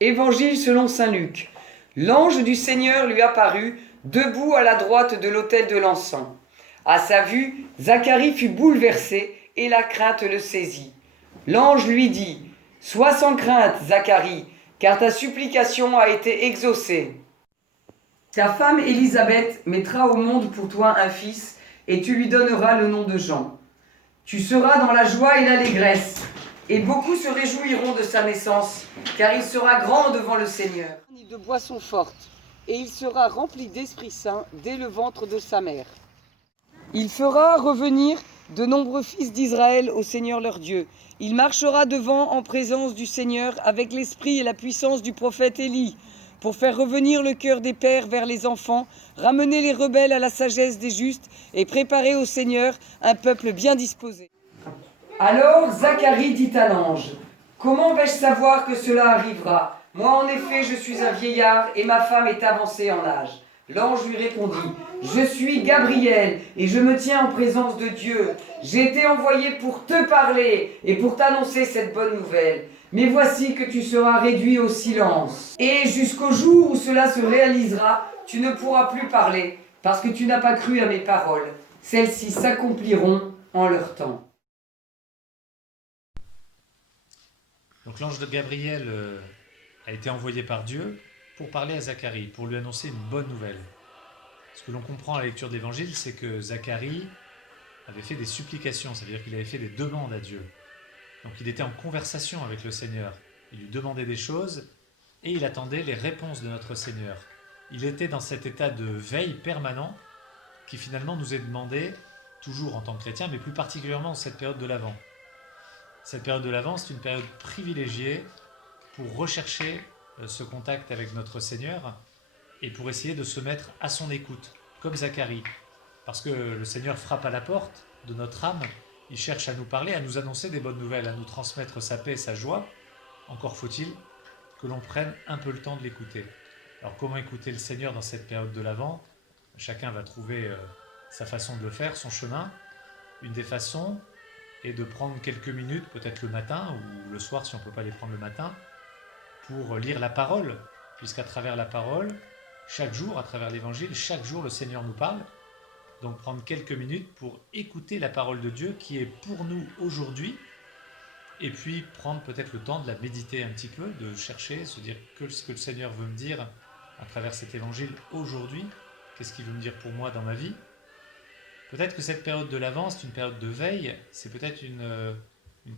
Évangile selon saint Luc. L'ange du Seigneur lui apparut, debout à la droite de l'autel de l'encens. À sa vue, Zacharie fut bouleversé et la crainte le saisit. L'ange lui dit : « Sois sans crainte, Zacharie, car ta supplication a été exaucée. Ta femme Élisabeth mettra au monde pour toi un fils, et tu lui donneras le nom de Jean. Tu seras dans la joie et l'allégresse, et beaucoup se réjouiront de sa naissance, car il sera grand devant le Seigneur. Ni de boisson forte, et il sera rempli d'Esprit Saint dès le ventre de sa mère. Il fera revenir de nombreux fils d'Israël au Seigneur leur Dieu. Il marchera devant en présence du Seigneur avec l'esprit et la puissance du prophète Élie, pour faire revenir le cœur des pères vers les enfants, ramener les rebelles à la sagesse des justes et préparer au Seigneur un peuple bien disposé. Alors Zacharie dit à l'ange : « Comment vais-je savoir que cela arrivera ? Moi en effet je suis un vieillard et ma femme est avancée en âge. » L'ange lui répondit : « Je suis Gabriel et je me tiens en présence de Dieu. J'ai été envoyé pour te parler et pour t'annoncer cette bonne nouvelle. Mais voici que tu seras réduit au silence. Et jusqu'au jour où cela se réalisera, tu ne pourras plus parler, parce que tu n'as pas cru à mes paroles. Celles-ci s'accompliront en leur temps. » Donc l'ange de Gabriel a été envoyé par Dieu pour parler à Zacharie, pour lui annoncer une bonne nouvelle. Ce que l'on comprend à la lecture de l'Évangile, c'est que Zacharie avait fait des supplications, c'est-à-dire qu'il avait fait des demandes à Dieu. Donc il était en conversation avec le Seigneur. Il lui demandait des choses et il attendait les réponses de notre Seigneur. Il était dans cet état de veille permanent qui finalement nous est demandé, toujours en tant que chrétien, mais plus particulièrement dans cette période de l'Avent. Cette période de l'Avent, c'est une période privilégiée pour rechercher ce contact avec notre Seigneur et pour essayer de se mettre à son écoute, comme Zacharie. Parce que le Seigneur frappe à la porte de notre âme, il cherche à nous parler, à nous annoncer des bonnes nouvelles, à nous transmettre sa paix et sa joie. Encore faut-il que l'on prenne un peu le temps de l'écouter. Alors comment écouter le Seigneur dans cette période de l'Avent ? Chacun va trouver sa façon de le faire, son chemin. Une des façons est de prendre quelques minutes, peut-être le matin ou le soir si on ne peut pas les prendre le matin, pour lire la parole, puisqu'à travers la parole, chaque jour, à travers l'Évangile, chaque jour le Seigneur nous parle. Donc prendre quelques minutes pour écouter la parole de Dieu qui est pour nous aujourd'hui, et puis prendre peut-être le temps de la méditer un petit peu, de chercher, se dire ce que le Seigneur veut me dire à travers cet Évangile aujourd'hui, qu'est-ce qu'il veut me dire pour moi dans ma vie. Peut-être que cette période de l'Avent, c'est une période de veille, c'est peut-être une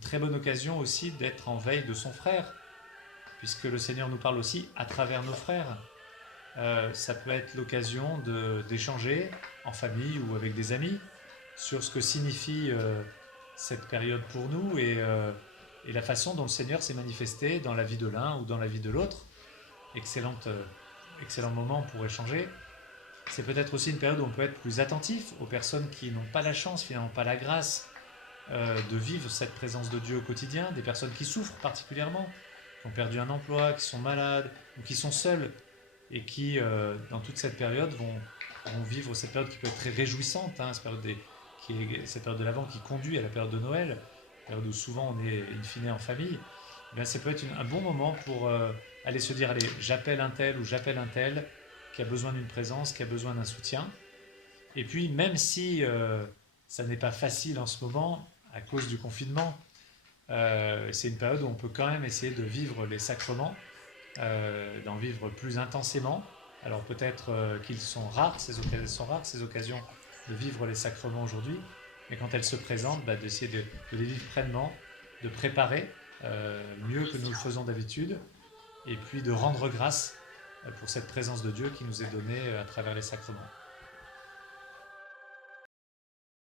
très bonne occasion aussi d'être en veille de son frère, puisque le Seigneur nous parle aussi à travers nos frères. Ça peut être l'occasion d'échanger en famille ou avec des amis sur ce que signifie cette période pour nous et la façon dont le Seigneur s'est manifesté dans la vie de l'un ou dans la vie de l'autre. Excellent moment pour échanger. C'est peut-être aussi une période où on peut être plus attentif aux personnes qui n'ont pas la chance, finalement pas la grâce de vivre cette présence de Dieu au quotidien, des personnes qui souffrent particulièrement, qui ont perdu un emploi, qui sont malades ou qui sont seules et qui, dans toute cette période, vont vivre cette période qui peut être très réjouissante, hein, cette période de l'Avent qui conduit à la période de Noël, période où souvent on est in fine en famille. Eh bien, ça peut être un bon moment pour aller se dire, allez, j'appelle un tel ou j'appelle un tel qui a besoin d'une présence, qui a besoin d'un soutien. Et puis, même si ça n'est pas facile en ce moment, à cause du confinement, c'est une période où on peut quand même essayer de vivre les sacrements, d'en vivre plus intensément. Alors peut-être qu'ils sont rares, ces occasions de vivre les sacrements aujourd'hui, mais quand elles se présentent, d'essayer de les vivre pleinement, de préparer mieux que nous le faisons d'habitude, et puis de rendre grâce pour cette présence de Dieu qui nous est donnée à travers les sacrements.